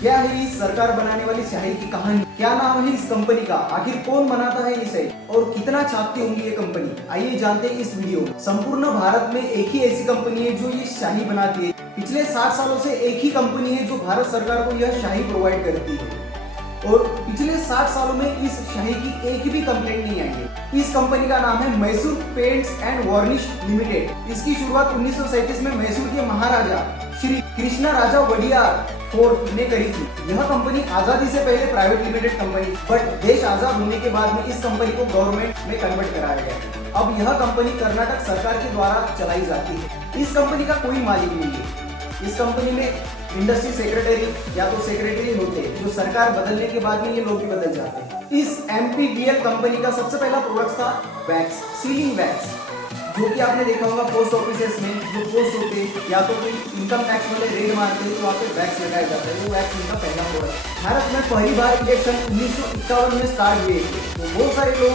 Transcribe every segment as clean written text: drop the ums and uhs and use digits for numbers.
क्या है इस सरकार बनाने वाली स्याही की कहानी? क्या नाम है इस कंपनी का? आखिर कौन बनाता है इसे और कितना छापती होंगी ये कंपनी? आइए जानते हैं इस वीडियो में। संपूर्ण भारत में एक ही ऐसी कंपनी है जो ये स्याही बनाती है। पिछले 60 सालों से एक ही कंपनी है जो भारत सरकार को यह स्याही प्रोवाइड करती है और पिछले 60 सालों में इस स्याही की एक भी कंप्लेंट नहीं आई है। इस कंपनी का नाम है Mysore paints and varnish limited. इसकी शुरुआत 1937 में मैसूर के महाराजा श्री कृष्णा राजा वडियार फोर्थ ने करी थी। यह कंपनी आजादी से पहले प्राइवेट लिमिटेड कंपनी, बट देश आजाद होने के बाद में इस कंपनी को गवर्नमेंट में कन्वर्ट कराया गया। अब यह कंपनी कर्नाटक सरकार के द्वारा चलाई जाती है। इस कंपनी का कोई मालिक नहीं है। इस कंपनी में इंडस्ट्री सेक्रेटरी या तो सेक्रेटरी होते हैं, जो सरकार बदलने के बाद में ये लोग भी बदल जाते हैं। इस MPDL कंपनी का सबसे पहला प्रोडक्ट था वैक्स, सीलिंग वैक्स, जो कि आपने देखा होगा पोस्ट ऑफिसेस में जो पोस्ट होते हैं या तो कोई इनकम टैक्स वाले रेड मारते हैं तो वहाँ पे वैक्स लगाया जाता है। वो वैक्स इनका पहला प्रोडक्ट। भारत में पहली बार इलेक्शन 1951 में स्टार्ट हुए थे, तो बहुत सारे लोग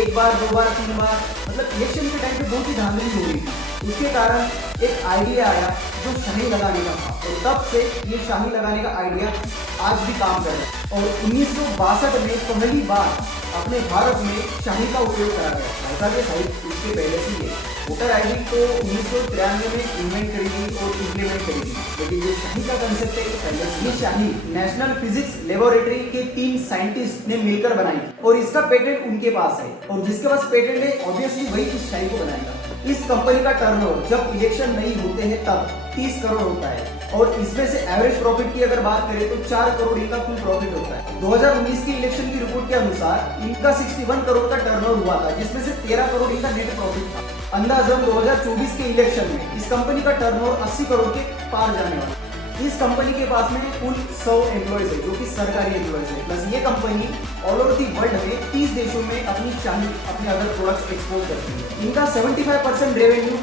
एक बार, दो बार, तीन बार, मतलब इलेक्शन के टाइम पे बहुत ही धांधली हो रही थी। उसके कारण एक आइडिया आया जो शाही लगाने का था और तब से ये शाही लगाने का आइडिया आज भी काम कर रहा है। और 1962 में पहली बार अपने भारत में शाही का उपयोग करा गया। ऐसा कि शाही उसके पहले से ही है। वोटर ID तो 1993 में इन्वेंट करी थी और इम्प्लीमेंट करी थी, लेकिन जो शाही का कंसेप्ट है ये पहले से। ये शाही नेशनल फिजिक्स लेबोरेटरी के 3 साइंटिस्ट ने मिलकर बनाई थी और इसका पेटेंट उनके पास है और जिसके पास पेटेंट है ऑब्वियसली वही इस शाही को बनाएगा। इस कंपनी का टर्नओवर जब इलेक्शन नहीं होते हैं तब 30 करोड़ होता है और इसमें से एवरेज प्रॉफिट की अगर बात करें तो 4 करोड़ इनका कुल प्रॉफिट होता है। 2019 की इलेक्शन की रिपोर्ट के अनुसार इनका 61 करोड़ का टर्नओवर हुआ था, जिसमें से 13 करोड़ इनका नेट प्रॉफिट था। अंदाजन 2024 के इलेक्शन में इस कंपनी का टर्नओवर 80 करोड़ के पार जाने वाला है। इस कंपनी के पास में कुल 100 एम्प्लॉयज है, जो कि सरकारी एम्प्लॉयज है। प्लस ये company all over the world में 30 देशों में अपनी शाही, अपने अदर प्रोडक्ट्स एक्सपोर्ट करती है। इनका 75% रेवेन्यू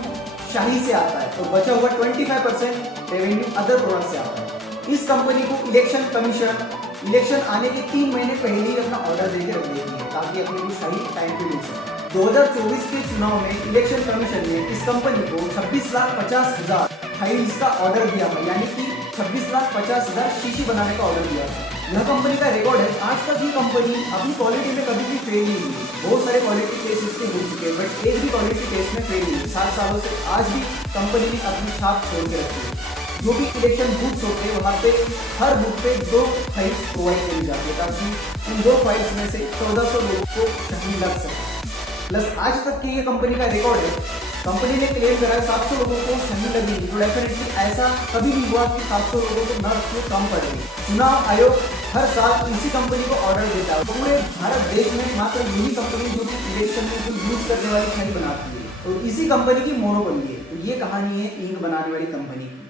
शाही से आता है और बचा हुआ 25% रेवेन्यू अदर प्रोडक्ट से आता है। इस कंपनी को इलेक्शन कमीशन इलेक्शन आने के 3 महीने पहले ही अपना ऑर्डर देकर रख देती है ताकि अपने को शाही टाइम पे मिल सके। 2024 के चुनाव में इलेक्शन कमीशन ने इस कंपनी को 26,50,000 फाइल्स का ऑर्डर दिया था, यानी कि 26,50,000 शीशी बनाने का ऑर्डर दिया था। यह कंपनी का रिकॉर्ड है। आज तक ये कंपनी अपनी क्वालिटी में कभी भी फेल नहीं हुई। बहुत सारे क्वालिटी केस इसके हो चुके हैं, बट एक भी क्वालिटी केस में फेल नहीं हुई। 7 सालों से आज भी कंपनी ने अपनी छाप छोड़ के रखी है। जो भी इलेक्शन बूथ्स होते हैं वहाँ पे हर बूथ पे 2 फाइल्स प्रोवाइड करी जाती है ताकि उन 2 फाइल्स में से 1400 लोगों को शाही लग सके। प्लस आज तक की ये कंपनी का रिकॉर्ड है। कंपनी ने क्लेम करा है 700 लोगों को शाही लगी, तो डेफिनेटली ऐसा कभी नहीं हुआ कि 700 लोगों को नर्व को कम पड़ गई। चुनाव आयोग हर साल इसी कंपनी को ऑर्डर देता है। पूरे भारत देश में मात्र यही कंपनी जो कि इलेक्शन में जो यूज करने वाली शाही बनाती है और इसी कंपनी की मोनोपोली है। तो ये कहानी है इंक बनाने वाली कंपनी की।